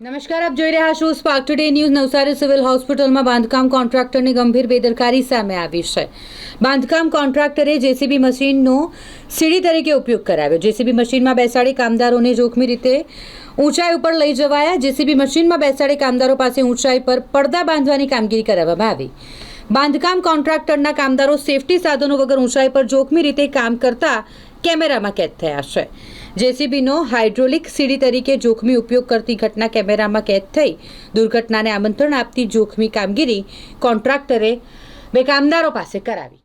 નમસ્કાર, આપ જોઈ રહ્યા છો spark today news. Navsari civil હોસ્પિટલમાં બાંધકામ કોન્ટ્રાક્ટરની ગંભીર બેદરકારી સામે આવી છે। બાંધકામ કોન્ટ્રાક્ટરે જેસીબી મશીનનો સીડી તરીકે ઉપયોગ કરાવ્યો। જેસીબી મશીનમાં બેસાડી કામદારોને જોખમી રીતે ઊંચાઈ ઉપર લઈ જવાયા। જેસીબી મશીનમાં બેસાડી કામદારો પાસે ઊંચાઈ પર પડદા બાંધવાની કામગીરી કરાવવામાં આવી। બાંધકામ કોન્ટ્રાક્ટરના કામદારો સેફટી સાધનો વગર ઊંચાઈ પર જોખમી રીતે કામ કરતા કેમેરામાં કેદ થયા છે। જેસીબીનો હાઇડ્રોલિક સીડી તરીકે જોખમી ઉપયોગ કરતી ઘટના કેમેરામાં કેદ થઈ દુર્ઘટનાને આમંત્રણ આપતી જોખમી કામગીરી કોન્ટ્રાક્ટરે બે કામદારો પાસે કરાવી।